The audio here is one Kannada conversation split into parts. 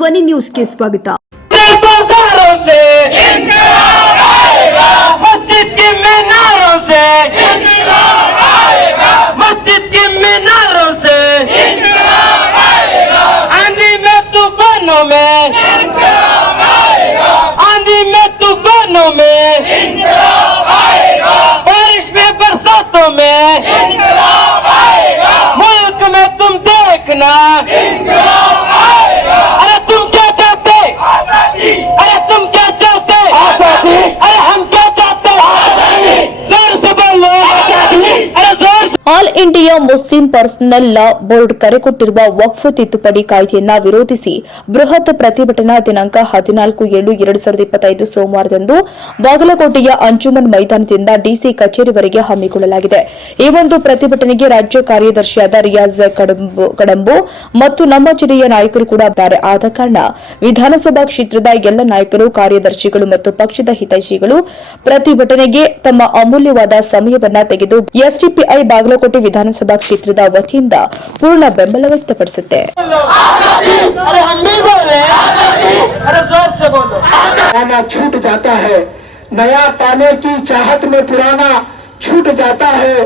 ಧ್ವನಿ ನ್ಯೂಸ್ಗೆ ಸ್ವಾಗತ. Sikkim India Muslim personal law board ಕರೆಕೊಟ್ಟಿರುವ Waqf ತಿದ್ದುಪಡಿ ಕಾಯ್ದೆಯನ್ನ ವಿರೋಧಿಸಿ ಬೃಹತ್ ಪ್ರತಿಭಟನಾ ದಿನಾಂಕ ಹದಿನಾಲ್ಕು ಏಳು ಎರಡು ಸಾವಿರದ ಇಪ್ಪತ್ತೈದು ಸೋಮವಾರದಂದು ಬಾಗಲಕೋಟೆಯ ಅಂಜುಮನ್ ಮೈದಾನದಿಂದ ಡಿಸಿ ಕಚೇರಿವರೆಗೆ ಹಮ್ಮಿಕೊಳ್ಳಲಾಗಿದೆ. ಈ ಒಂದು ಪ್ರತಿಭಟನೆಗೆ ರಾಜ್ಯ ಕಾರ್ಯದರ್ಶಿಯಾದ ರಿಯಾಜ್ ಕಡಂಬು ಮತ್ತು ನಮ್ಮ ಜಿಲ್ಲೆಯ ನಾಯಕರು ಕೂಡ ಇದ್ದಾರೆ. ಆದ ಕಾರಣ ವಿಧಾನಸಭಾ ಕ್ಷೇತ್ರದ ಎಲ್ಲ ನಾಯಕರು, ಕಾರ್ಯದರ್ಶಿಗಳು ಮತ್ತು ಪಕ್ಷದ ಹಿತೈಷಿಗಳು ಪ್ರತಿಭಟನೆಗೆ ತಮ್ಮ ಅಮೂಲ್ಯವಾದ ಸಮಯವನ್ನು ತೆಗೆದು ಎಸ್ಡಿಪಿಐ ಬಾಗಲಕೋಟೆ ವಿಧಾನಸಭಾ ಕ್ಷೇತ್ರದ ವತಿಯಿಂದ ಪೂರ್ಣ ಬೆಂಬಲ ವ್ಯಕ್ತಪಡಿಸುತ್ತೆ अरे हम भी बोले अरे जोर से बोलो पुराना छूट जाता है नया पाने की चाहत में पुराना छूट जाता है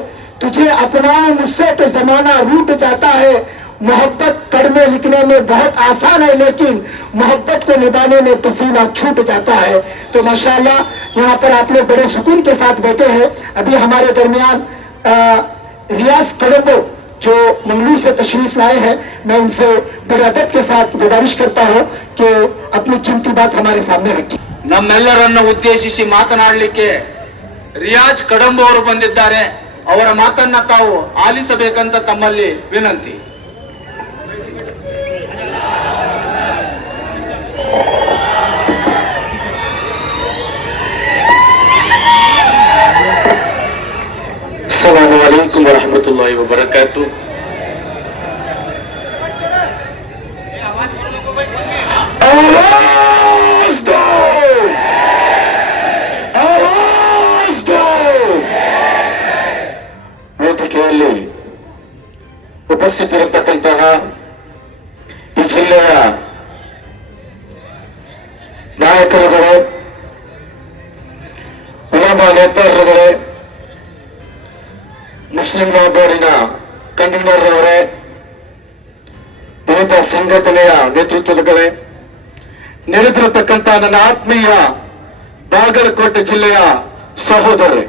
तुझे अपनाओ मुझसे तो जमाना रूट जाता है मोहब्बत पढ़ने लिखने में बहुत आसान है लेकिन मोहब्बत को निभाने में पसीना छूट जाता है तो माशाल्लाह यहाँ पर आप लोग बड़े सुकून के साथ बैठे हैं अभी हमारे दरमियान अ, रियाज कड़म्बो जो मंगलूर से तशरीफ लाए हैं मैं उनसे बड़े अदब के साथ गुजारिश करता हूँ कि अपनी कीमती बात हमारे सामने रखी ನಮ್ಮೆಲ್ಲರನ್ನ ಉದ್ದೇಶಿಸಿ ಮಾತನಾಡಲಿಕ್ಕೆ ರಿಯಾಜ್ ಕಡಂಬು ಅವರು ಬಂದಿದ್ದಾರೆ ಅವರ ಮಾತನ್ನ ತಾವು ಆಲಿಸಬೇಕಂತ ತಮ್ಮಲ್ಲಿ ವಿನಂತಿ عليكم ورحمة الله وبركاته ಉಪಸ್ಥಿತರಿರತಕ್ಕಂತಹ ಈ ಜಿಲ್ಲೆಯ ನಾಯಕರುಗಳೇ ಉಲಮ ನೇತಾರರುಗಳೇ ಮುಸ್ಲಿಂ ಲಾ ಬೋರ್ಡಿನ ಕನ್ವೀನರ್ ಅವರೇ ವಿವಿಧ ಸಂಘಟನೆಯ ನೇತೃತ್ವದಗಳೇ ನೆರೆದಿರತಕ್ಕಂತ ನನ್ನ ಆತ್ಮೀಯ ಬಾಗಲಕೋಟೆ ಜಿಲ್ಲೆಯ ಸಹೋದರರೇ.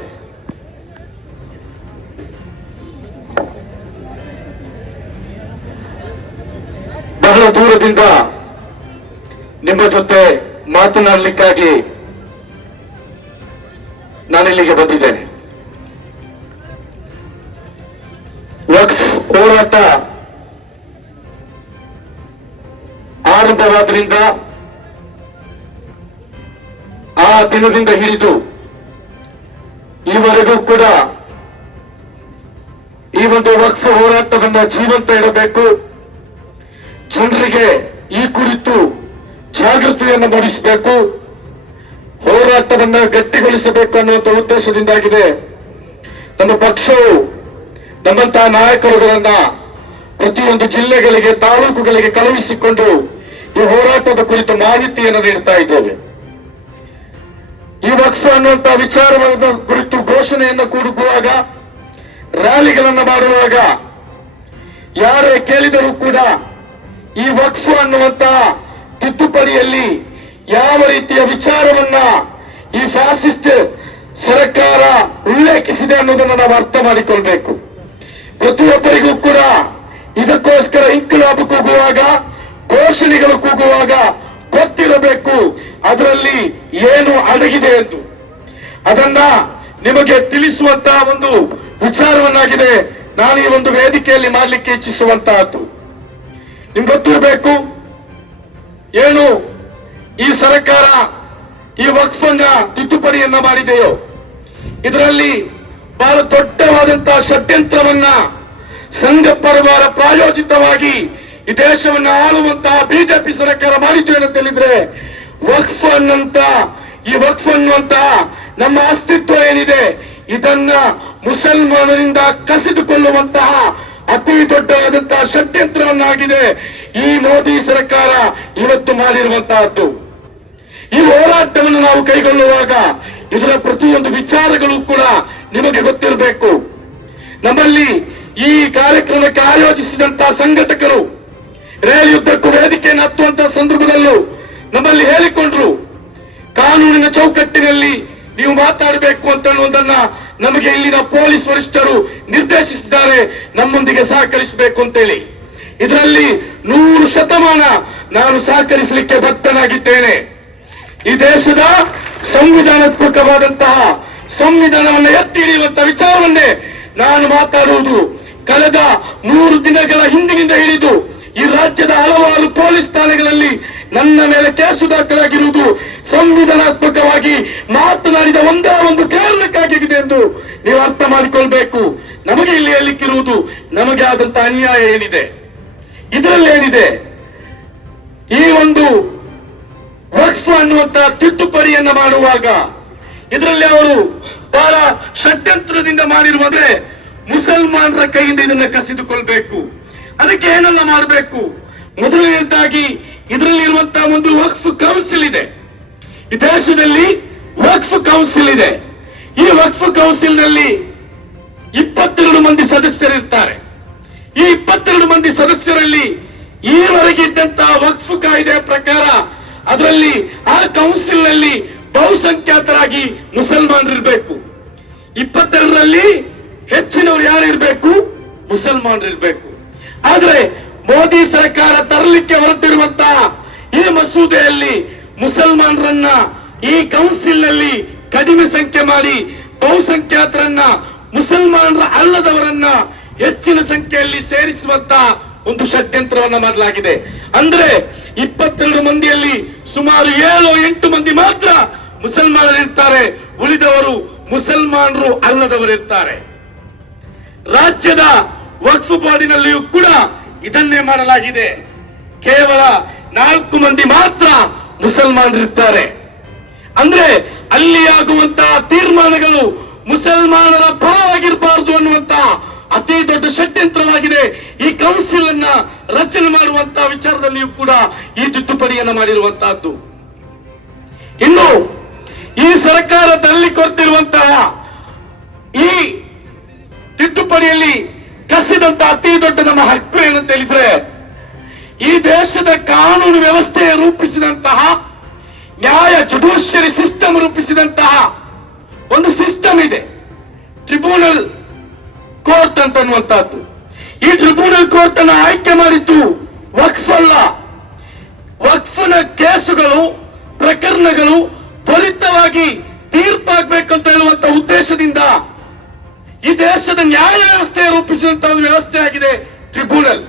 ಬಹಳ ದೂರದಿಂದ ನಿಮ್ಮ ಜೊತೆ ಮಾತನಾಡಲಿಕ್ಕಾಗಿ ನಾನಿಲ್ಲಿಗೆ ಬಂದಿದ್ದೇನೆ. ಹೋರಾಟ ಆರಂಭವಾದ್ರಿಂದ ಆ ದಿನದಿಂದ ಹಿಡಿದು ಈವರೆಗೂ ಕೂಡ ಈ ಒಂದು ವಕ್ಸ ಹೋರಾಟವನ್ನು ಜೀವಂತ ಇಡಬೇಕು. ಜನರಿಗೆ ಈ ಕುರಿತು ಜಾಗೃತಿಯನ್ನು ಮೂಡಿಸಬೇಕು. ಹೋರಾಟವನ್ನು ಗಟ್ಟಿಗೊಳಿಸಬೇಕು ಅನ್ನುವಂಥ ಉದ್ದೇಶದಿಂದಾಗಿದೆ. ನಮ್ಮ ಪಕ್ಷವು ನಮ್ಮಂತಹ ನಾಯಕರುಗಳನ್ನ ಪ್ರತಿಯೊಂದು ಜಿಲ್ಲೆಗಳಿಗೆ, ತಾಲೂಕುಗಳಿಗೆ ಕಳುಹಿಸಿಕೊಂಡು ಈ ಹೋರಾಟದ ಕುರಿತು ಮಾಹಿತಿಯನ್ನು ನೀಡ್ತಾ ಇದ್ದೇವೆ. ಈ ವಕ್ಸ ಅನ್ನುವಂತಹ ವಿಚಾರವನ್ನು ಕುರಿತು ಘೋಷಣೆಯನ್ನು ಕೂಡುಕುವಾಗ ರ್ಯಾಲಿಗಳನ್ನು ಮಾಡುವಾಗ ಯಾರೇ ಕೇಳಿದರೂ ಕೂಡ ಈ ವಕ್ಸ ಅನ್ನುವಂತಹ ತಿದ್ದುಪಡಿಯಲ್ಲಿ ಯಾವ ರೀತಿಯ ವಿಚಾರವನ್ನ ಈ ಫ್ಯಾಸಿಸ್ಟ್ ಸರ್ಕಾರ ಉಲ್ಲೇಖಿಸಿದೆ ಅನ್ನೋದನ್ನು ನಾವು ಅರ್ಥ ಮಾಡಿಕೊಳ್ಬೇಕು. ಪ್ರತಿಯೊಬ್ಬರಿಗೂ ಕೂಡ ಇದಕ್ಕೋಸ್ಕರ ಇಂಕ್ಲಾಬ್ ಕೂಗುವಾಗ, ಘೋಷಣೆಗಳು ಕೂಗುವಾಗ ಗೊತ್ತಿರಬೇಕು ಅದರಲ್ಲಿ ಏನು ಅಡಗಿದೆ ಎಂದು. ಅದನ್ನ ನಿಮಗೆ ತಿಳಿಸುವಂತಹ ಒಂದು ವಿಚಾರವನ್ನಾಗಿದೆ. ನಾನು ಈ ಒಂದು ವೇದಿಕೆಯಲ್ಲಿ ಮಾಡಲಿಕ್ಕೆ ಇಚ್ಛಿಸುವಂತಹದ್ದು. ನಿಮ್ಗೆ ಗೊತ್ತಿರಬೇಕು? ಏನು? ಈ ಸರ್ಕಾರ ಈ ವಕ್ಫನ್ನ ತಿದ್ದುಪಡಿಯನ್ನ ಮಾಡಿದೆಯೋ? ಇದರಲ್ಲಿ ಬಹಳ ದೊಡ್ಡವಾದಂತಹ ಷಡ್ಯಂತ್ರವನ್ನ ಸಂಘ ಪರಿವಾರ ಪ್ರಾಯೋಜಿತವಾಗಿ ಈ ದೇಶವನ್ನು ಆಳುವಂತಹ ಬಿಜೆಪಿ ಸರ್ಕಾರ ಮಾಡಿತು ಏನಂತ ಹೇಳಿದ್ರೆ, ವಕ್ಫ್ ಅನ್ನಂತ ಈ ವಕ್ಫ್ ಅನ್ನುವಂತ ನಮ್ಮ ಅಸ್ತಿತ್ವ ಏನಿದೆ, ಇದನ್ನ ಮುಸಲ್ಮಾನರಿಂದ ಕಸಿದುಕೊಳ್ಳುವಂತಹ ಅತಿ ದೊಡ್ಡವಾದಂತಹ ಷಡ್ಯಂತ್ರವನ್ನಾಗಿದೆ ಈ ಮೋದಿ ಸರ್ಕಾರ ಇವತ್ತು ಮಾಡಿರುವಂತಹದ್ದು. ಈ ಹೋರಾಟವನ್ನು ನಾವು ಕೈಗೊಳ್ಳುವಾಗ ಇದರ ಪ್ರತಿಯೊಂದು ವಿಚಾರಗಳು ಕೂಡ ನಿಮಗೆ ಗೊತ್ತಿರಬೇಕು. ನಮ್ಮಲ್ಲಿ ಈ ಕಾರ್ಯಕ್ರಮಕ್ಕೆ ಆಯೋಜಿಸಿದಂತಹ ಸಂಘಟಕರು ರೇಲುದ್ದಕ್ಕೂ ವೇದಿಕೆಯನ್ನು ಹತ್ತುವಂತಹ ಸಂದರ್ಭದಲ್ಲೂ ನಮ್ಮಲ್ಲಿ ಹೇಳಿಕೊಂಡ್ರು, ಕಾನೂನಿನ ಚೌಕಟ್ಟಿನಲ್ಲಿ ನೀವು ಮಾತಾಡಬೇಕು ಅಂತ ಅನ್ನುವುದನ್ನ ನಮಗೆ ಇಲ್ಲಿನ ಪೊಲೀಸ್ ವರಿಷ್ಠರು ನಿರ್ದೇಶಿಸಿದ್ದಾರೆ, ನಮ್ಮೊಂದಿಗೆ ಸಹಕರಿಸಬೇಕು ಅಂತೇಳಿ. ಇದರಲ್ಲಿ ನೂರು ಶತಮಾನ ನಾನು ಸಹಕರಿಸಲಿಕ್ಕೆ ಬದ್ಧನಾಗಿದ್ದೇನೆ. ಈ ದೇಶದ ಸಂವಿಧಾನಾತ್ಮಕವಾದಂತಹ ಸಂವಿಧಾನವನ್ನು ಎತ್ತಿ ಹಿಡಿಯುವಂತಹ ವಿಚಾರವನ್ನೇ ನಾನು ಮಾತಾಡುವುದು ಕಳೆದ ಮೂರು ದಿನಗಳ ಹಿಂದಿನಿಂದ ಹಿಡಿದು ಈ ರಾಜ್ಯದ ಹಲವಾರು ಪೊಲೀಸ್ ಠಾಣೆಗಳಲ್ಲಿ ನನ್ನ ಮೇಲೆ ಕೇಸು ದಾಖಲಾಗಿರುವುದು ಸಂವಿಧಾನಾತ್ಮಕವಾಗಿ ಮಾತನಾಡಿದ ಒಂದೇ ಒಂದು ಕಾರಣಕ್ಕಾಗಿದೆ ಎಂದು ನೀವು ಅರ್ಥ ಮಾಡಿಕೊಳ್ಬೇಕು. ನಮಗೆ ಇಲ್ಲಿ ಹೇಳಿಕ್ಕಿರುವುದು ನಮಗೆ ಆದಂತಹ ಅನ್ಯಾಯ ಏನಿದೆ? ಇದರಲ್ಲಿ ಏನಿದೆ? ಈ ಒಂದು ವಕ್ಫ್ ಅನ್ನುವಂತಹ ತಿದ್ದುಪಡಿಯನ್ನ ಮಾಡುವಾಗ ಇದರಲ್ಲಿ ಅವರು ಬಹಳ ಷಡ್ಯಂತ್ರದಿಂದ ಮಾಡಿರುವಂದ್ರೆ ಮುಸಲ್ಮಾನರ ಕೈಯಿಂದ ಇದನ್ನ ಕಸಿದುಕೊಳ್ಬೇಕು. ಅದಕ್ಕೆ ಏನೆಲ್ಲ ಮಾಡಬೇಕು? ಮೊದಲನೇದಾಗಿ ಇದರಲ್ಲಿ ಇರುವಂತಹ ಒಂದು ವಕ್ಫ್ ಕೌನ್ಸಿಲ್ ಇದೆ. ಈ ದೇಶದಲ್ಲಿ ವಕ್ಫ್ ಕೌನ್ಸಿಲ್ ಇದೆ. ಈ ವಕ್ಫ್ ಕೌನ್ಸಿಲ್ನಲ್ಲಿ ಇಪ್ಪತ್ತೆರಡು ಮಂದಿ ಸದಸ್ಯರಿರ್ತಾರೆ. ಈ ಇಪ್ಪತ್ತೆರಡು ಮಂದಿ ಸದಸ್ಯರಲ್ಲಿ ಈವರೆಗೆ ಇದ್ದಂತಹ ವಕ್ಫ್ ಕಾಯ್ದೆಯ ಪ್ರಕಾರ ಅದರಲ್ಲಿ ಆ ಕೌನ್ಸಿಲ್ನಲ್ಲಿ ಬಹುಸಂಖ್ಯಾತರಾಗಿ ಮುಸಲ್ಮಾನರಿರ್ಬೇಕು. ಇಪ್ಪತ್ತೆರಡರಲ್ಲಿ ಹೆಚ್ಚಿನವರು ಯಾರು ಇರಬೇಕು ಮುಸಲ್ಮಾನರು ಇರಬೇಕು ಆದ್ರೆ ಮೋದಿ ಸರ್ಕಾರ ತರಲಿಕ್ಕೆ ಹೊರಟಿರುವಂತಹ ಈ ಮಸೂದೆಯಲ್ಲಿ ಮುಸಲ್ಮಾನರನ್ನ ಈ ಕೌನ್ಸಿಲ್ನಲ್ಲಿ ಕಡಿಮೆ ಸಂಖ್ಯೆ ಮಾಡಿ ಬಹುಸಂಖ್ಯಾತರನ್ನ ಮುಸಲ್ಮಾನರ ಅಲ್ಲದವರನ್ನ ಹೆಚ್ಚಿನ ಸಂಖ್ಯೆಯಲ್ಲಿ ಸೇರಿಸುವಂತ ಒಂದು ಷಡ್ಯಂತ್ರವನ್ನ ಮಾಡಲಾಗಿದೆ. ಅಂದ್ರೆ ಇಪ್ಪತ್ತೆರಡು ಮಂದಿಯಲ್ಲಿ ಸುಮಾರು ಏಳು ಎಂಟು ಮಂದಿ ಮಾತ್ರ ಮುಸಲ್ಮಾನರಿರ್ತಾರೆ. ಉಳಿದವರು ಮುಸಲ್ಮಾನರು ಅಲ್ಲದವರಿರ್ತಾರೆ. ರಾಜ್ಯದ ವಕ್ಫ್ ಬೋರ್ಡಿನಲ್ಲಿಯೂ ಕೂಡ ಇದನ್ನೇ ಮಾಡಲಾಗಿದೆ. ಕೇವಲ ನಾಲ್ಕು ಮಂದಿ ಮಾತ್ರ ಮುಸಲ್ಮಾನರಿದ್ದಾರೆ. ಅಂದ್ರೆ ಅಲ್ಲಿ ಆಗುವಂತಹ ತೀರ್ಮಾನಗಳು ಮುಸಲ್ಮಾನರ ಪರವಾಗಿರಬಾರದು ಅನ್ನುವಂತಹ ಅತಿ ದೊಡ್ಡ ಷಡ್ಯಂತ್ರವಾಗಿದೆ. ಈ ಕೌನ್ಸಿಲ್ ಅನ್ನ ರಚನೆ ಮಾಡುವಂತಹ ವಿಚಾರದಲ್ಲಿಯೂ ಕೂಡ ಈ ತಿದ್ದುಪಡಿಯನ್ನು ಮಾಡಿರುವಂತಹದ್ದು. ಇನ್ನು ಈ ಸರ್ಕಾರದಲ್ಲಿ ಕೊಡ್ತಿರುವಂತಹ ಈ ತಿದ್ದುಪಡಿಯಲ್ಲಿ ಕಸಿದಂತ ಅತಿ ದೊಡ್ಡ ನಮ್ಮ ಹಕ್ಕು ಏನಂತ ಹೇಳಿದ್ರೆ, ಈ ದೇಶದ ಕಾನೂನು ವ್ಯವಸ್ಥೆ ರೂಪಿಸಿದಂತಹ, ನ್ಯಾಯ ಜುಡಿಷಿಯರಿ ಸಿಸ್ಟಮ್ ರೂಪಿಸಿದಂತಹ ಒಂದು ಸಿಸ್ಟಮ್ ಇದೆ. ಟ್ರಿಬ್ಯುನಲ್ ಕೋರ್ಟ್ ಅಂತ ಅನ್ನುವಂತಹದ್ದು ಈ ಟ್ರಿಬ್ಯುನಲ್ ಕೋರ್ಟ್ ಅನ್ನು ಆಯ್ಕೆ ಮಾಡಿದ್ದು ವಕ್ಫ್ ಅಲ್ಲ ವಕ್ಫ್ನ ಕೇಸುಗಳು, ಪ್ರಕರಣಗಳು ತ್ವರಿತವಾಗಿ ತೀರ್ಪಾಗಬೇಕಂತ ಹೇಳುವಂತ ಉದ್ದೇಶದಿಂದ ಈ ದೇಶದ ನ್ಯಾಯ ವ್ಯವಸ್ಥೆ ರೂಪಿಸಿದಂತಹ ಒಂದು ವ್ಯವಸ್ಥೆ ಆಗಿದೆ ಟ್ರಿಬ್ಯುನಲ್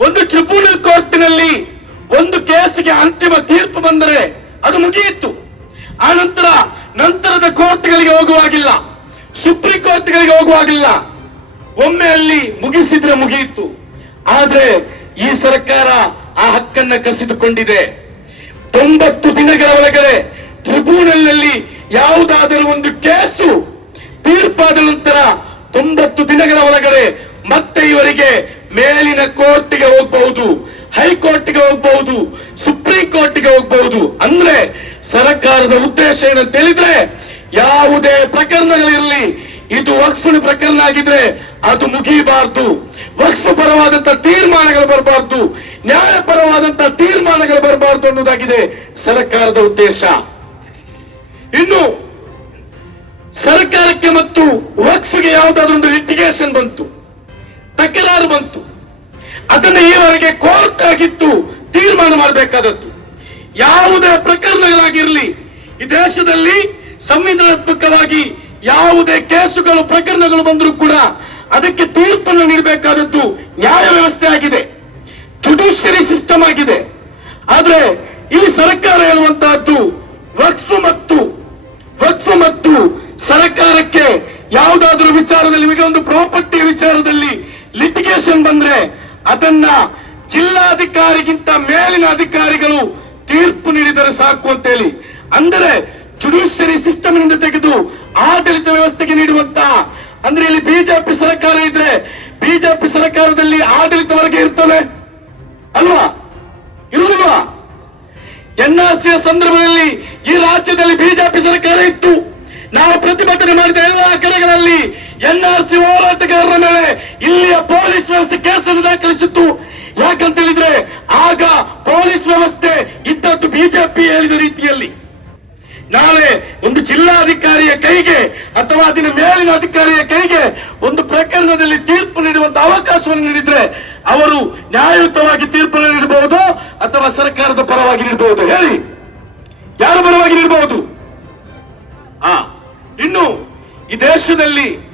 ಒಂದು ಟ್ರಿಬ್ಯುನಲ್ ಕೋರ್ಟ್ನಲ್ಲಿ ಒಂದು ಕೇಸಿಗೆ ಅಂತಿಮ ತೀರ್ಪು ಬಂದರೆ ಅದು ಮುಗಿಯಿತು. ಆ ನಂತರ ನಂತರದ ಕೋರ್ಟ್ಗಳಿಗೆ ಹೋಗುವಾಗಿಲ್ಲ. ಸುಪ್ರೀಂ ಕೋರ್ಟ್ಗಳಿಗೆ ಹೋಗುವಾಗಿಲ್ಲ. ಒಮ್ಮೆ ಅಲ್ಲಿ ಮುಗಿಸಿದ್ರೆ ಮುಗಿಯಿತು. ಆದ್ರೆ ಈ ಸರ್ಕಾರ ಆ ಹಕ್ಕನ್ನ ಕಸಿದುಕೊಂಡಿದೆ. ತೊಂಬತ್ತು ದಿನಗಳ ಒಳಗಡೆ ಟ್ರಿಬ್ಯುನಲ್ನಲ್ಲಿ ಯಾವುದಾದರೂ ಒಂದು ಕೇಸು ತೀರ್ಪಾದ ನಂತರ ತೊಂಬತ್ತು ದಿನಗಳ ಒಳಗಡೆ ಮತ್ತೆ ಇವರಿಗೆ ಮೇಲಿನ ಕೋರ್ಟ್ಗೆ ಹೋಗಬಹುದು, ಹೈಕೋರ್ಟ್ಗೆ ಹೋಗಬಹುದು, ಸುಪ್ರೀಂ ಕೋರ್ಟ್ಗೆ ಹೋಗಬಹುದು. ಅಂದ್ರೆ ಸರ್ಕಾರದ ಉದ್ದೇಶ ಏನಂತ ಹೇಳಿದ್ರೆ ಯಾವುದೇ ಪ್ರಕರಣಗಳಿರಲಿ, ಇದು ವಕ್ಫಿನ ಪ್ರಕರಣ ಆಗಿದ್ರೆ ಅದು ಮುಗಿಯಬಾರದು ವಕ್ಫ್ ಪರವಾದಂತ ತೀರ್ಮಾನಗಳು ಬರಬಾರದು. ನ್ಯಾಯಪರವಾದಂತ ತೀರ್ಮಾನಗಳು ಬರಬಾರದು ಅನ್ನೋದಾಗಿದೆ ಸರ್ಕಾರದ ಉದ್ದೇಶ. ಇನ್ನು ಸರ್ಕಾರಕ್ಕೆ ಮತ್ತು ವಕ್ಫ್ಗೆ ಯಾವುದಾದ್ರೂ ಒಂದು ಲಿಟಿಗೇಷನ್ ಬಂತು. ತಕರಾರು ಬಂತು. ಅದನ್ನು ಈವರೆಗೆ ಕೋರ್ಟ್ ಆಗಿತ್ತು ತೀರ್ಮಾನ ಮಾಡಬೇಕಾದದ್ದು. ಯಾವುದೇ ಪ್ರಕರಣಗಳಾಗಿರಲಿ, ಈ ದೇಶದಲ್ಲಿ ಸಂವಿಧಾನಾತ್ಮಕವಾಗಿ ಯಾವುದೇ ಕೇಸುಗಳು, ಪ್ರಕರಣಗಳು ಬಂದರೂ ಕೂಡ ಅದಕ್ಕೆ ತೀರ್ಪನ್ನು ನೀಡಬೇಕಾದದ್ದು ನ್ಯಾಯ ವ್ಯವಸ್ಥೆ ಆಗಿದೆ. ಜುಡಿಷಿಯರಿ ಸಿಸ್ಟಮ್ ಆಗಿದೆ. ಆದ್ರೆ ಇಲ್ಲಿ ಸರ್ಕಾರ ಹೇಳುವಂತಹದ್ದು ವಕ್ಫ್ ಮತ್ತು ವಕ್ಫ್ ಮತ್ತು ಸರ್ಕಾರಕ್ಕೆ ಯಾವುದಾದ್ರೂ ವಿಚಾರದಲ್ಲಿ ನಿಮಗೆ ಒಂದು ಪ್ರಾಪರ್ಟಿ ವಿಚಾರದಲ್ಲಿ ಲಿಟಿಗೇಷನ್ ಬಂದ್ರೆ ಅದನ್ನ ಜಿಲ್ಲಾಧಿಕಾರಿಗಿಂತ ಮೇಲಿನ ಅಧಿಕಾರಿಗಳು ತೀರ್ಪು ನೀಡಿದರೆ ಸಾಕು ಅಂತ ಹೇಳಿ ಅಂದರೆ ಜುಡಿಷಿಯರಿ ಸಿಸ್ಟಮ್ನಿಂದ ತೆಗೆದು ಆಡಳಿತ ವ್ಯವಸ್ಥೆಗೆ ನೀಡುವಂತಹ ಅಂದ್ರೆ ಇಲ್ಲಿ ಬಿಜೆಪಿ ಸರ್ಕಾರ ಇದ್ರೆ ಬಿಜೆಪಿ ಸರ್ಕಾರದಲ್ಲಿ ಆಡಳಿತ ವರ್ಗ ಇರ್ತವೆ ಅಲ್ವಾ? ಇರುವುದಿಲ್ವಾ? ಎನ್ಆರ್ಸಿಯ ಸಂದರ್ಭದಲ್ಲಿ ಈ ರಾಜ್ಯದಲ್ಲಿ ಬಿಜೆಪಿ ಸರ್ಕಾರ ಇತ್ತು. ನಾವು ಪ್ರತಿಭಟನೆ ಮಾಡಿದ ಎಲ್ಲಾ ಕಡೆಗಳಲ್ಲಿ ಎನ್ಆರ್ಸಿ ಹೋರಾಟಗಾರರ ಮೇಲೆ ಇಲ್ಲಿಯ ಪೊಲೀಸ್ ವ್ಯವಸ್ಥೆ ಕೇಸನ್ನು ದಾಖಲಿಸಿತ್ತು. ಯಾಕಂತ ಹೇಳಿದ್ರೆ ಆಗ ಪೊಲೀಸ್ ವ್ಯವಸ್ಥೆ ಇದ್ದದ್ದು ಬಿಜೆಪಿ ಹೇಳಿದ ರೀತಿಯಲ್ಲಿ. ನಾಳೆ ಒಂದು ಜಿಲ್ಲಾಧಿಕಾರಿಯ ಕೈಗೆ ಅಥವಾ ದಿನ ಮೇಲಿನ ಅಧಿಕಾರಿಯ ಕೈಗೆ ಒಂದು ಪ್ರಕರಣದಲ್ಲಿ ತೀರ್ಪು ನೀಡುವಂತ ಅವಕಾಶವನ್ನು ನೀಡಿದ್ರೆ ಅವರು ನ್ಯಾಯಯುತವಾಗಿ ತೀರ್ಪು ನೀಡಬಹುದು ಅಥವಾ ಸರ್ಕಾರದ ಪರವಾಗಿ ನೀಡಬಹುದು. ಹೇಳಿ. ಯಾರ ಪರವಾಗಿ ನೀಡಬಹುದು? ಆ. ಇನ್ನು ಈ ದೇಶದಲ್ಲಿ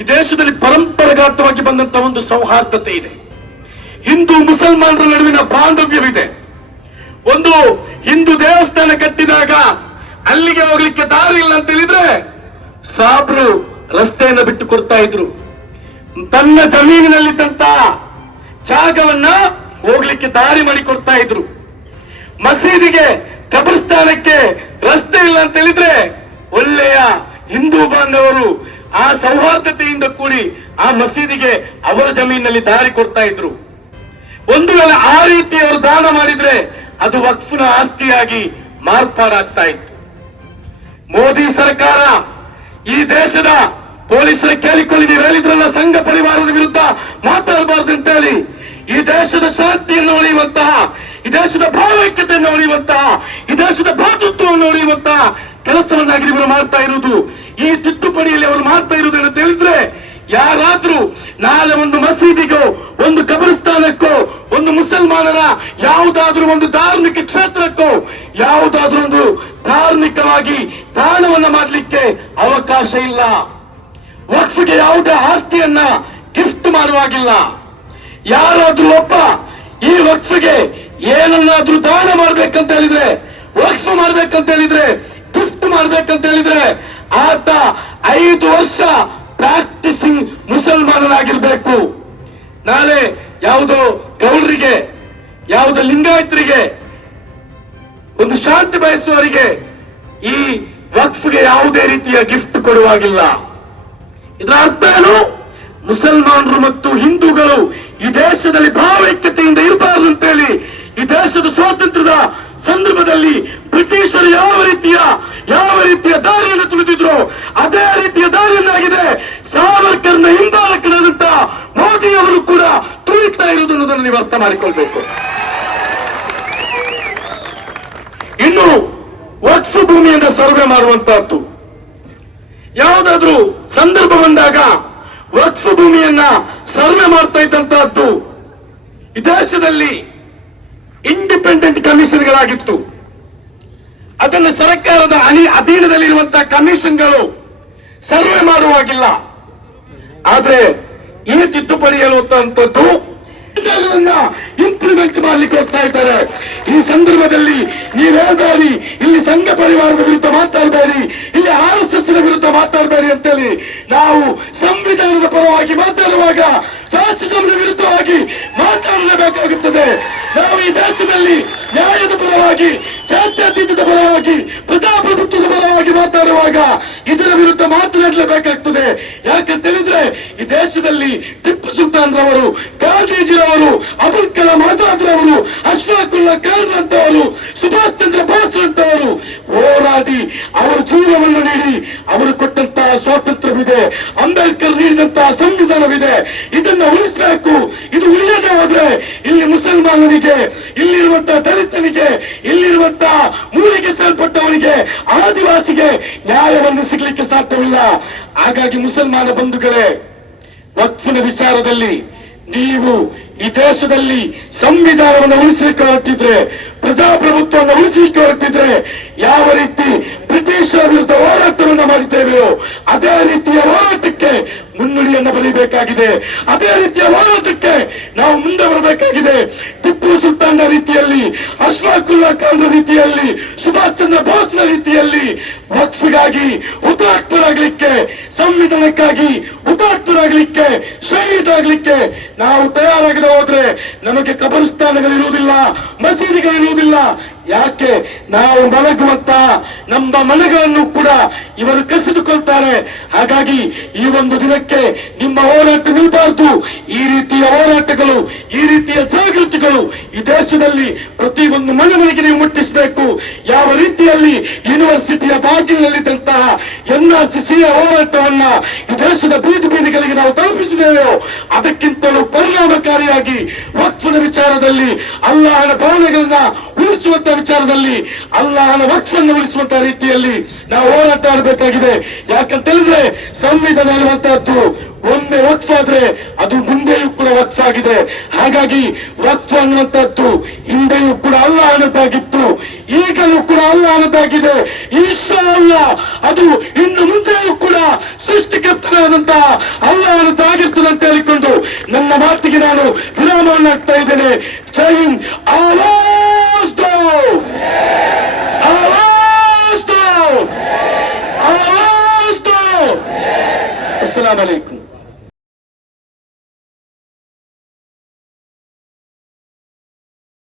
ಈ ದೇಶದಲ್ಲಿ ಪರಂಪರಾಗತವಾಗಿ ಬಂದಂತ ಒಂದು ಸೌಹಾರ್ದತೆ ಇದೆ. ಹಿಂದೂ ಮುಸಲ್ಮಾನರ ನಡುವಿನ ಬಾಂಧವ್ಯವಿದೆ. ಒಂದು ಹಿಂದೂ ದೇವಸ್ಥಾನ ಕಟ್ಟಿದಾಗ ಅಲ್ಲಿಗೆ ಹೋಗ್ಲಿಕ್ಕೆ ದಾರಿ ಇಲ್ಲ ಅಂತ ಹೇಳಿದ್ರೆ ಸಾಬ್ರು ರಸ್ತೆಯನ್ನು ಬಿಟ್ಟು ಕೊಡ್ತಾ ಇದ್ರು. ತನ್ನ ಜಮೀನಿನಲ್ಲಿದ್ದಂತ ಜಾಗವನ್ನ ಹೋಗ್ಲಿಕ್ಕೆ ದಾರಿ ಮಾಡಿ ಕೊಡ್ತಾ ಇದ್ರು. ಮಸೀದಿಗೆ, ಕಬ್ರಸ್ಥಾನಕ್ಕೆ ರಸ್ತೆ ಇಲ್ಲ ಅಂತ ಹೇಳಿದ್ರೆ ಒಳ್ಳೆಯ ಹಿಂದೂ ಬಾಂಧವರು ಆ ಸೌಹಾರ್ದತೆಯಿಂದ ಕೂಡಿ ಆ ಮಸೀದಿಗೆ ಅವರ ಜಮೀನಿನಲ್ಲಿ ದಾರಿ ಕೊಡ್ತಾ ಇದ್ರು. ಒಂದು ವೇಳೆ ಆ ರೀತಿ ಅವರು ದಾನ ಮಾಡಿದ್ರೆ ಅದು ವಕ್ಫ್ನ ಆಸ್ತಿಯಾಗಿ ಮಾರ್ಪಾಡಾಗ್ತಾ ಇತ್ತು. ಮೋದಿ ಸರ್ಕಾರ ಈ ದೇಶದ ಪೊಲೀಸರ ಕೇಳಿಕೊಳ್ಳಿ, ನೀವು ಹೇಳಿದ್ರಲ್ಲ ಸಂಘ ಪರಿವಾರದ ವಿರುದ್ಧ ಮಾತಾಡಬಾರದು ಅಂತ ಹೇಳಿ ಈ ದೇಶದ ಶಾಂತಿಯನ್ನು ಉಳಿಯುವಂತಹ, ಈ ದೇಶದ ಭಾವೈಕ್ಯತೆಯನ್ನು ಉಳಿಯುವಂತಹ, ಈ ದೇಶದ ಭ್ರಾತೃತ್ವವನ್ನು ಉಳಿಯುವಂತಹ ಕೆಲಸವನ್ನಾಗಿ ಇವರು ಮಾಡ್ತಾ ಇರುವುದು ಈ ತಿದ್ದುಪಡಿಯಲ್ಲಿ ಅವರು ಮಾಡ್ತಾ ಇರುವುದು ಅಂತ ಹೇಳಿದ್ರೆ, ಯಾರಾದ್ರೂ ನಾಳೆ ಒಂದು ಮಸೀದಿಗೋ, ಒಂದು ಕಬರಸ್ಥಾನಕ್ಕೋ, ಒಂದು ಮುಸಲ್ಮಾನರ ಯಾವುದಾದ್ರೂ ಒಂದು ಧಾರ್ಮಿಕ ಕ್ಷೇತ್ರಕ್ಕೋ, ಯಾವುದಾದ್ರೂ ಒಂದು ಧಾರ್ಮಿಕವಾಗಿ ದಾನವನ್ನ ಮಾಡಲಿಕ್ಕೆ ಅವಕಾಶ ಇಲ್ಲ. ವಕ್ಸ್ಗೆ ಯಾವುದೇ ಆಸ್ತಿಯನ್ನ ಗಿಫ್ಟ್ ಮಾಡುವಾಗಿಲ್ಲ. ಯಾರಾದ್ರೂ ಒಬ್ಬ ಈ ವಕ್ಸ್ಗೆ ಏನನ್ನಾದ್ರೂ ದಾನ ಮಾಡ್ಬೇಕಂತ ಹೇಳಿದ್ರೆ, ವಕ್ಫ್ ಮಾಡ್ಬೇಕಂತ ಹೇಳಿದ್ರೆ ಗಿಫ್ಟ್ ಮಾಡ್ಬೇಕಂತ ಹೇಳಿದ್ರೆ ಆತ ಐದು ವರ್ಷ ಪ್ರಾಕ್ಟಿಸಿಂಗ್ ಮುಸಲ್ಮಾನರಾಗಿರ್ಬೇಕು ನಾಳೆ ಯಾವುದೋ ಗೌಡರಿಗೆ, ಯಾವುದೋ ಲಿಂಗಾಯತರಿಗೆ, ಒಂದು ಶಾಂತಿ ಬಯಸುವವರಿಗೆ ಈ ವಕ್ಫ್ಗೆ ಯಾವುದೇ ರೀತಿಯ ಗಿಫ್ಟ್ ಕೊಡುವಾಗಿಲ್ಲ. ಇದರ ಅರ್ಥ ಏನು ಮುಸಲ್ಮಾನರು ಮತ್ತು ಹಿಂದೂಗಳು ಈ ದೇಶದಲ್ಲಿ ಭಾವೈಕ್ಯತೆಯಿಂದ ಇರಬಾರದು ಅಂತೇಳಿ ಈ ದೇಶದ ಸ್ವಾತಂತ್ರ್ಯದ ಸಂದರ್ಭದಲ್ಲಿ ಬ್ರಿಟಿಷರು ಯಾವ ರೀತಿಯ ಯಾವ ರೀತಿಯ ದಾರಿಯನ್ನು ತುಳಿದಿದ್ರು ಅದೇ ರೀತಿಯ ದಾರಿಯನ್ನಾಗಿದೆ. ಸಾವರ್ಕರ್ನ ಹಿಂಬಾಲಕರಾದಂತ ಮೋದಿಯವರು ಕೂಡ ತುಳಿತಾ ಇರುವುದು ಅನ್ನೋದನ್ನು ನೀವು ಅರ್ಥ ಮಾಡಿಕೊಳ್ಬೇಕು. ಇನ್ನು ವಸ್ತು ಭೂಮಿಯಿಂದ ಸರ್ವೆ ಮಾಡುವಂತಹದ್ದು ಯಾವುದಾದ್ರೂ ಸಂದರ್ಭ ಬಂದಾಗ ವಕ್ಫ್ ಭೂಮಿಯನ್ನ ಸರ್ವೆ ಮಾಡ್ತಾ ಇದ್ದಂತಹದ್ದು ಈ ದೇಶದಲ್ಲಿ ಇಂಡಿಪೆಂಡೆಂಟ್ ಕಮಿಷನ್ಗಳಾಗಿತ್ತು. ಅದನ್ನು ಸರ್ಕಾರದ ಅನಿ ಅಧೀನದಲ್ಲಿರುವಂತಹ ಕಮಿಷನ್ಗಳು ಸರ್ವೆ ಮಾಡುವಾಗಿಲ್ಲ. ಆದ್ರೆ ಈ ತಿದ್ದುಪಡಿ ಹೇಳುವಂತಹದ್ದು ಇಂಪ್ಲಿಮೆಂಟ್ ಮಾಡಲಿಕ್ಕೆ ಹೋಗ್ತಾ ಇದ್ದಾರೆ. ಈ ಸಂದರ್ಭದಲ್ಲಿ ನೀವು ಇಲ್ಲಿ ಸಂಘ ಪರಿವಾರದ ವಿರುದ್ಧ ಮಾತಾಡಬೇಡಿ, ಇಲ್ಲಿ ಆರ್ ಎಸ್ ಎಸ್ ವಿರುದ್ಧ ಮಾತಾಡಬೇಡಿ ಅಂತೇಳಿ ನಾವು ಸಂವಿಧಾನದ ಪರವಾಗಿ ಮಾತಾಡುವಾಗ ಫಾಸಿಸಂನ ವಿರುದ್ಧವಾಗಿ ಮಾತಾಡಲೇಬೇಕಾಗುತ್ತದೆ. ನಾವು ಈ ದೇಶದಲ್ಲಿ ನ್ಯಾಯದ ಪರವಾಗಿ ಜಾತ್ಯತೀತದ ಪರವಾಗಿ ಪ್ರಜಾಪ್ರಭುತ್ವದ ಪರವಾಗಿ ಮಾತಾಡುವಾಗ ಇದರ ವಿರುದ್ಧ ಮಾತನಾಡಲೇಬೇಕಾಗ್ತದೆ. ಯಾಕಂತ ಹೇಳಿದ್ರೆ ಈ ದೇಶದಲ್ಲಿ ಟಿಪ್ಪು ಸುಲ್ತಾನ್ ರವರು ಗಾಂಧೀಜಿರವರು, ಅಬುಲ್ ಕಲಾಂ ಆಜಾದ್ ರವರು ಅಶ್ವಾಕುಲ್ಲಾ ಖಾನ್ ಅಂತವರು ಸುಭಾಷ್ ಚಂದ್ರ ಬೋಸ್ ಅಂತವರು ಹೋರಾಡಿ ಅವರ ಜೀವನವನ್ನು ನೀಡಿ ಅವರು ಕೊಟ್ಟಂತಹ ಸ್ವಾತಂತ್ರ್ಯವಿದೆ, ಅಂಬೇಡ್ಕರ್ ನೀಡಿದಂತಹ ಸಂವಿಧಾನವಿದೆ. ಇದನ್ನ ಉಳಿಸಬೇಕು. ಇದು ಉಳಿಯದೆ ಹೋದ್ರೆ ಇಲ್ಲಿ ಮುಸಲ್ಮಾನನಿಗೆ, ಇಲ್ಲಿರುವಂತಹ ದಲಿತನಿಗೆ, ಇಲ್ಲಿರುವಂತಹ ಮೂಲಿಗೆ ಸೇರ್ಪಟ್ಟವರಿಗೆ ಆದಿವಾಸಿಗೆ ನ್ಯಾಯವನ್ನು ಸಿಗ್ಲಿಕ್ಕೆ ಸಾಧ್ಯವಿಲ್ಲ. ಹಾಗಾಗಿ ಮುಸಲ್ಮಾನ ಬಂಧುಗಳೇ, ವಕ್ಫಿನ ವಿಚಾರದಲ್ಲಿ ನೀವು ಈ ದೇಶದಲ್ಲಿ ಸಂವಿಧಾನವನ್ನು ಉಳಿಸಲಿಕ್ಕೆ ಹೊರಟಿದ್ರೆ, ಪ್ರಜಾಪ್ರಭುತ್ವವನ್ನು ಉಳಿಸಲಿಕ್ಕೆ ಹೊರಟಿದ್ರೆ, ಯಾವ ರೀತಿ ಬ್ರಿಟಿಷರ ವಿರುದ್ಧ ಹೋರಾಟವನ್ನು ಮಾಡಿದ್ದೇವೆಯೋ, ಅದೇ ರೀತಿಯ ಹೋರಾಟಕ್ಕೆ ಮುನ್ನುಡಿಯನ್ನು ಬರೀಬೇಕಾಗಿದೆ. ಅದೇ ರೀತಿಯ ಹೋರಾಟಕ್ಕೆ ನಾವು ಮುಂದೆ ಬರಬೇಕಾಗಿದೆ. ಟಿಪ್ಪು ಸುಲ್ತಾನ್ನ ರೀತಿಯಲ್ಲಿ ಅಶ್ವಾಕುಲ್ಲಾ ಖಾನ್ ರೀತಿಯಲ್ಲಿ, ಸುಭಾಷ್ ಚಂದ್ರ ಬೋಸ್ನ ರೀತಿಯಲ್ಲಿ ವಕ್ಫಿಗಾಗಿ ಹುತಾತ್ಮರಾಗಲಿಕ್ಕೆ ಸಂವಿಧಾನಕ್ಕಾಗಿ ಹುತಾತ್ಮರಾಗಲಿಕ್ಕೆ ಶಹೀದಾಗ್ಲಿಕ್ಕೆ ನಾವು ತಯಾರಾಗದೆ ಹೋದ್ರೆ ನಮಗೆ ಕಬರಸ್ಥಾನಗಳಿರುವುದಿಲ್ಲ ಮಸೀದಿಗಳಿರುವುದಿಲ್ಲ. ಯಾಕೆ? ನಾವು ಮಲಗುವಂತ ನಮ್ಮ ಮನೆಗಳನ್ನು ಕೂಡ ಇವರು ಕಸಿದುಕೊಳ್ತಾರೆ. ಹಾಗಾಗಿ ಈ ಒಂದು ದಿನಕ್ಕೆ ನಿಮ್ಮ ಹೋರಾಟ ನಿಲ್ಬಾರ್ದು. ಈ ರೀತಿಯ ಹೋರಾಟಗಳು, ಈ ರೀತಿಯ ಜಾಗೃತಿಗಳು ಈ ದೇಶದಲ್ಲಿ ಪ್ರತಿ ಒಂದು ಮನೆ ಮನೆಗೆ ನೀವು ಮುಟ್ಟಿಸಬೇಕು. ಯಾವ ರೀತಿಯಲ್ಲಿ ಯೂನಿವರ್ಸಿಟಿಯ ಬಾಗಿಲಿನಲ್ಲಿದ್ದಂತಹ ಎನ್ಆರ್ಸಿಸಿಯ ಹೋರಾಟವನ್ನ ಈ ದೇಶದ ಬೀದಿ ಬೀದಿಗಳಿಗೆ ನಾವು ತಲುಪಿಸಿದ್ದೇವೆಯೋ ಅದಕ್ಕಿಂತಲೂ ಪರಿಣಾಮಕಾರಿಯಾಗಿ ವಕ್ಫದ ವಿಚಾರದಲ್ಲಿ, ಅಲ್ಲಾಹನ ಭಾವನೆಗಳನ್ನ ಉಳಿಸುವಂತ ವಿಚಾರದಲ್ಲಿ ಅಲ್ಲಾಹನ ವಕ್ಸನ್ನು ಉಳಿಸುವಂತ ರೀತಿಯಲ್ಲಿ ನಾವು ಹೋರಾಟ ಆಡಬೇಕಾಗಿದೆ. ಯಾಕಂತ ಹೇಳಿದ್ರೆ ಸಂವಿಧಾನ ಹೇಳುವಂತಹದ್ದು ಒಮ್ಮೆ ವಕ್ಫ್ ಆದ್ರೆ ಅದು ಮುಂದೆಯೂ ಕೂಡ ವಕ್ಫ್ ಆಗಿದೆ. ಹಾಗಾಗಿ ವಕ್ಫ್ ಅನ್ನುವಂಥದ್ದು ಹಿಂದೆಯೂ ಕೂಡ ಅಲ್ಲಾಹನದ್ದಾಗಿತ್ತು, ಈಗಲೂ ಕೂಡ ಅಲ್ಲಾಹನದ್ದಾಗಿದೆ. ಈಶಾ ಅಲ್ಲ ಅದು ಇನ್ನು ಮುಂದೆಯೂ ಕೂಡ ಸೃಷ್ಟಿಕರ್ತನಾದಂತಹ ಅಲ್ಲಾಹನದ್ದಾಗಿರ್ತದೆ ಅಂತ ಹೇಳಿಕೊಂಡು ನನ್ನ ಮಾತಿಗೆ ನಾನು ವಿರಾಮವನ್ನು ಹಾಕ್ತಾ ಇದ್ದೇನೆ. ಜೈ ಆವಾಜ್ السلام عليكم